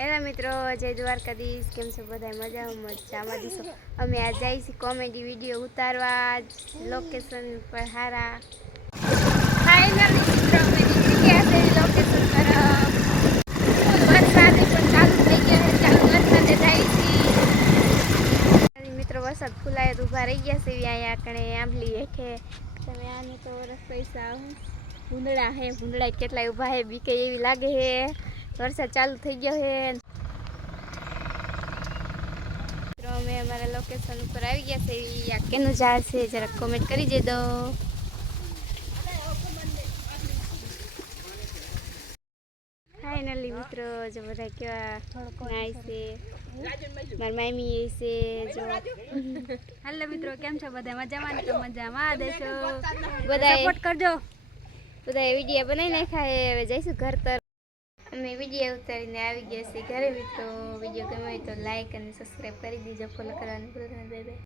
Hello મિત્રો, જય દ્વારકાધીશ. કેમ છો બધા? મજામાં દીશો. અમે આ જઈએ છીએ કોમેડી વિડીયો ઉતારવા લોકેશન પર હારા. ફાઇનલી મિત્રો અમે નીકળી ગયા છે લોકેશન પર. વરસાદ પણ ચાલુ થઈ ગયો છે, ચાલુ વરસાદે જાય છે મિત્રો. વરસાદ ફૂલાય તો ઊભા રહી ગયા છે અહીંયા કણે આંબલી હેઠે. તમે આની તો રસ્તો ભૂંદડા હે, ભૂંદડા કેટલાય ઊભા હે, બીકે એવી લાગે હે. વરસાદ ચાલુ થઈ ગયો છે. અમે અમારા લોકેશન ઉપર આવી ગયા છે. આ કેનું ઝાડ છે જરાક કોમેન્ટ કરી દેજો. ફાઇનલી મિત્રો જો બધા કેવા નાઈસ છે. મારી મામી એ છે જો. હેલો મિત્રો, કેમ છો બધા? મજામાં ને? તો મજામાં દેશો બધા સપોર્ટ કરજો. બધા વિડીયો બનાવી નાખ્યા. હવે જઈશું ઘર તરફ. અમે વિડીયો ઉતારીને આવી ગયા છીએ ઘરે. મિત્રો વિડીયો ગમે તો લાઈક અને સબસ્ક્રાઈબ કરી દીજો. ફોલો કરવાનું ભૂલતા નહીં.